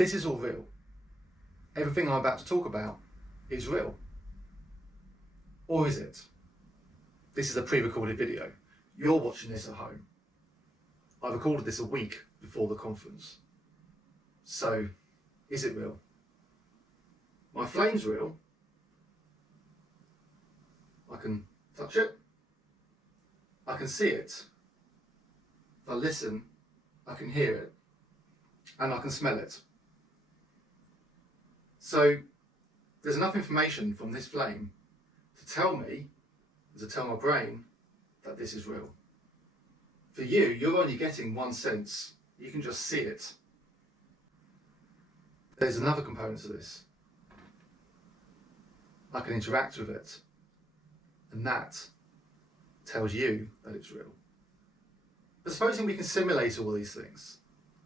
This is all real. Everything I'm about to talk about is real. Or is it? This is a pre-recorded video. You're watching this at home. I recorded this a week before the conference. So, is it real? My flame's real. I can touch it. I can see it. If I listen, I can hear it. And I can smell it. So, there's enough information from this flame to tell me, to tell my brain, that this is real. For you, you're only getting one sense. You can just see it. There's another component to this. I can interact with it. And that tells you that it's real. But supposing we can simulate all these things,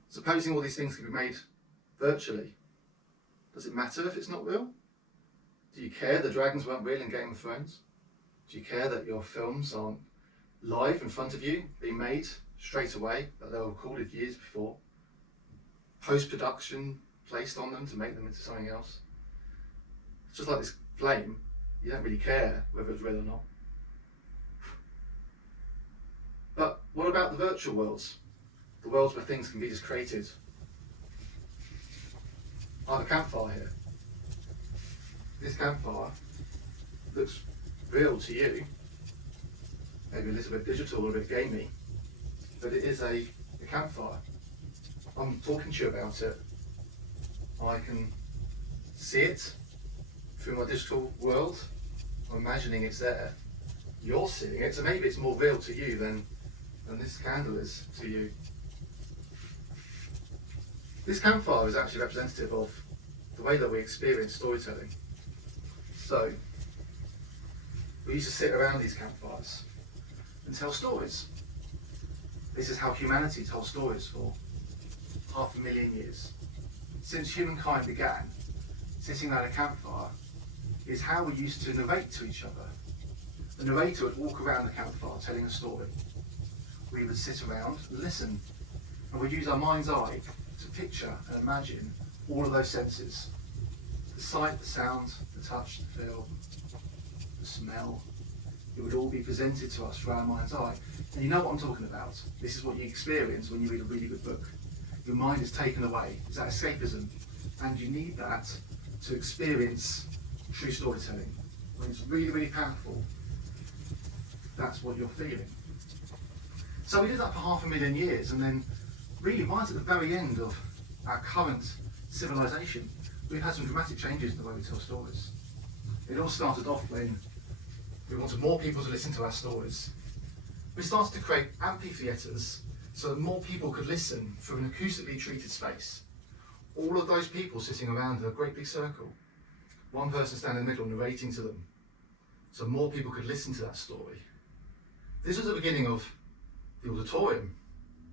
supposing all these things can be made virtually, does it matter if it's not real? Do you care the dragons weren't real in Game of Thrones? Do you care that your films aren't live in front of you, being made straight away, that they were recorded years before? Post-production placed on them to make them into something else? It's just like this flame, you don't really care whether it's real or not. But what about the virtual worlds? The worlds where things can be just created. I have a campfire here. This campfire looks real to you, maybe a little bit digital or a bit gamey, but it is a campfire. I'm talking to you about it. I can see it through my digital world. I'm imagining it's there. You're seeing it, so maybe it's more real to you than this candle is to you. This campfire is actually representative of the way that we experience storytelling. So, we used to sit around these campfires and tell stories. This is how humanity told stories for 500,000 years. Since humankind began, sitting around a campfire is how we used to narrate to each other. The narrator would walk around the campfire telling a story. We would sit around and listen, and we'd use our mind's eye to picture and imagine all of those senses. The sight, the sound, the touch, the feel, the smell. It would all be presented to us through our mind's eye. And you know what I'm talking about. This is what you experience when you read a really good book. Your mind is taken away. It's that escapism. And you need that to experience true storytelling. When it's really, really powerful, that's what you're feeling. So we did that for 500,000 years, and then really right at the very end of our current civilization, we've had some dramatic changes in the way we tell stories. It all started off when we wanted more people to listen to our stories. We started to create amphitheatres so that more people could listen through an acoustically treated space. All of those people sitting around in a great big circle. One person standing in the middle narrating to them, so more people could listen to that story. This was the beginning of the auditorium,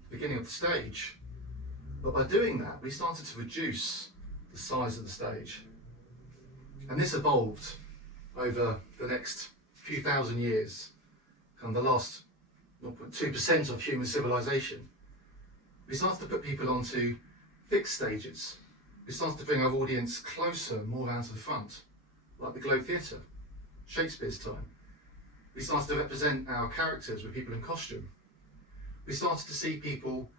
beginning of the stage. But by doing that, we started to reduce the size of the stage. And this evolved over the next few thousand years, kind of the last 0.2% of human civilization. We started to put people onto fixed stages. We started to bring our audience closer, more around to the front, like the Globe Theatre, Shakespeare's time. We started to represent our characters with people in costume. We started to see people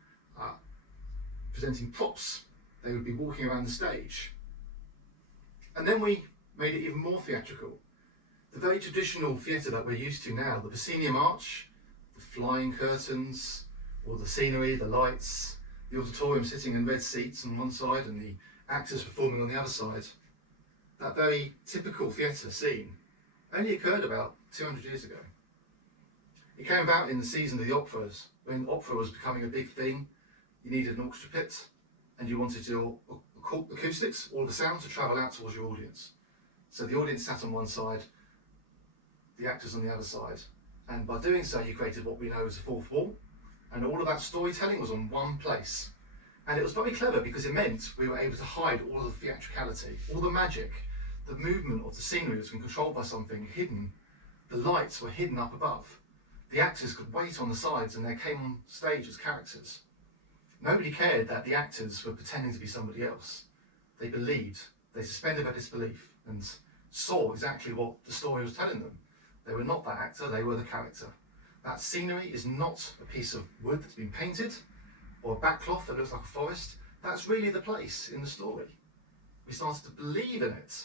presenting props. They would be walking around the stage. And then we made it even more theatrical. The very traditional theatre that we're used to now, the proscenium arch, the flying curtains, all the scenery, the lights, the auditorium sitting in red seats on one side and the actors performing on the other side. That very typical theatre scene only occurred about 200 years ago. It came about in the season of the operas, when opera was becoming a big thing. You needed an orchestra pit, and you wanted your acoustics, all the sound, to travel out towards your audience. So the audience sat on one side, the actors on the other side, and by doing so you created what we know as a fourth wall, and all of that storytelling was on one place. And it was very clever because it meant we were able to hide all of the theatricality, all the magic. The movement of the scenery was controlled by something hidden. The lights were hidden up above. The actors could wait on the sides and they came on stage as characters. Nobody cared that the actors were pretending to be somebody else. they believed, they suspended their disbelief and saw exactly what the story was telling them. They were not that actor, they were the character. That scenery is not a piece of wood that's been painted or a backcloth that looks like a forest. That's really the place in the story. We started to believe in it.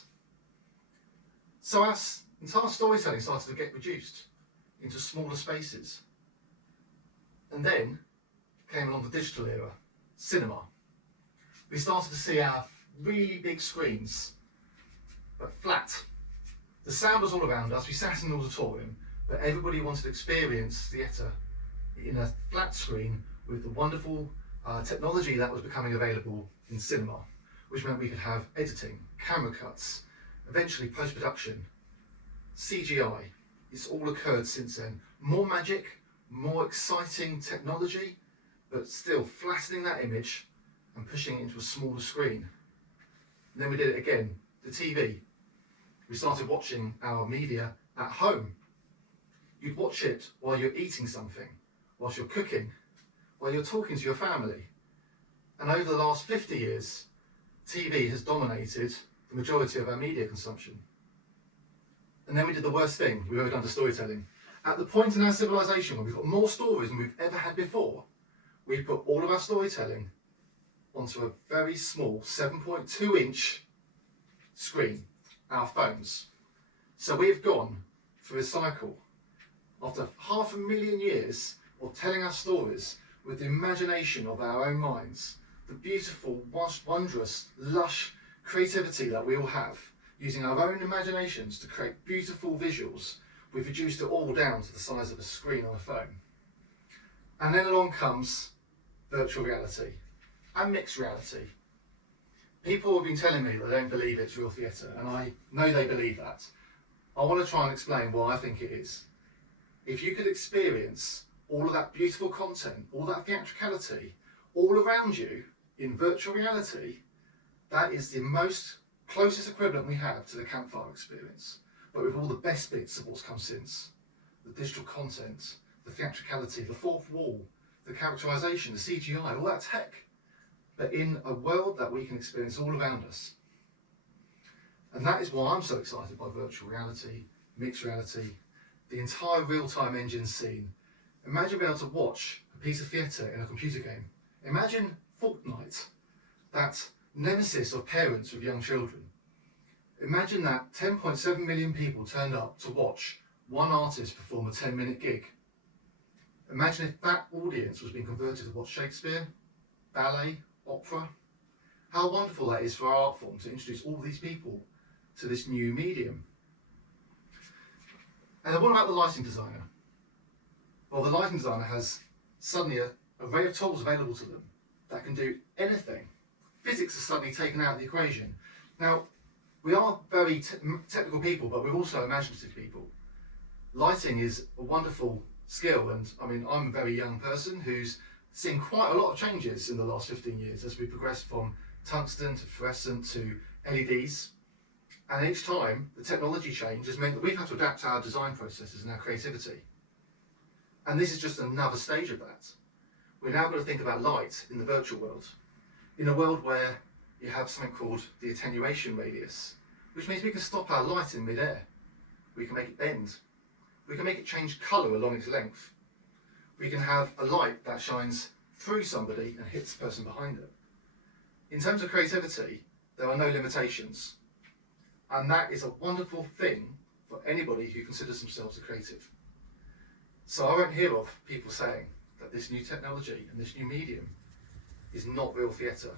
So our entire storytelling started to get reduced into smaller spaces. And then came along the digital era, cinema. We started to see our really big screens, but flat. The sound was all around us. We sat in an auditorium, but everybody wanted to experience theatre in a flat screen with the wonderful technology that was becoming available in cinema, which meant we could have editing, camera cuts, eventually post-production, CGI. It's all occurred since then. More magic, more exciting technology, but still flattening that image and pushing it into a smaller screen. And then we did it again, the TV. We started watching our media at home. You'd watch it while you're eating something, whilst you're cooking, while you're talking to your family. And over the last 50 years, TV has dominated the majority of our media consumption. And then we did the worst thing we've ever done to storytelling. At the point in our civilization when we've got more stories than we've ever had before, we put all of our storytelling onto a very small 7.2-inch screen, our phones. So we've gone through a cycle after 500,000 years of telling our stories with the imagination of our own minds, the beautiful, wondrous, lush creativity that we all have, using our own imaginations to create beautiful visuals. We've reduced it all down to the size of a screen on a phone. And then along comes virtual reality and mixed reality. People have been telling me that they don't believe it's real theatre, and I know they believe that. I want to try and explain why I think it is. If you could experience all of that beautiful content, all that theatricality, all around you in virtual reality, that is the most closest equivalent we have to the campfire experience, but with all the best bits of what's come since. The digital content, the theatricality, the fourth wall, the characterisation, the CGI, all that tech, but in a world that we can experience all around us. And that is why I'm so excited by virtual reality, mixed reality, the entire real-time engine scene. Imagine being able to watch a piece of theatre in a computer game. Imagine Fortnite, that nemesis of parents with young children. Imagine that 10.7 million people turned up to watch one artist perform a 10-minute gig. Imagine if that audience was being converted to watch Shakespeare, ballet, opera. How wonderful that is for our art form to introduce all these people to this new medium. And then what about the lighting designer? Well, the lighting designer has suddenly an array of tools available to them that can do anything. Physics is suddenly taken out of the equation. Now, we are very technical people, but we're also imaginative people. Lighting is a wonderful skill, and I mean, I'm a very young person who's seen quite a lot of changes in the last 15 years as we progressed from tungsten to fluorescent to LEDs. And each time, the technology change has meant that we've had to adapt our design processes and our creativity. And this is just another stage of that. We're now going to think about light in the virtual world, in a world where you have something called the attenuation radius, which means we can stop our light in mid-air. We can make it bend. We can make it change colour along its length. We can have a light that shines through somebody and hits the person behind it. In terms of creativity, there are no limitations. And that is a wonderful thing for anybody who considers themselves a creative. So I won't hear of people saying that this new technology and this new medium is not real theatre,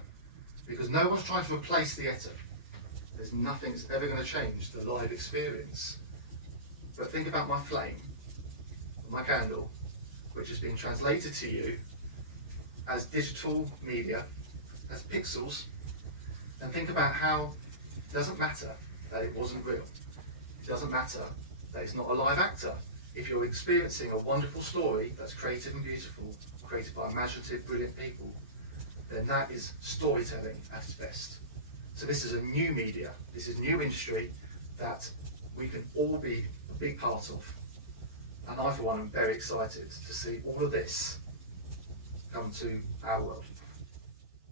because no one's trying to replace theatre. There's nothing that's ever going to change the live experience. But think about my flame, my candle, which is being translated to you as digital media, as pixels, and think about how it doesn't matter that it wasn't real. It doesn't matter that it's not a live actor. If you're experiencing a wonderful story that's creative and beautiful, created by imaginative, brilliant people, then that is storytelling at its best. So this is a new media, this is new industry that we can all be a big part of. And I, for one, am very excited to see all of this come to our world.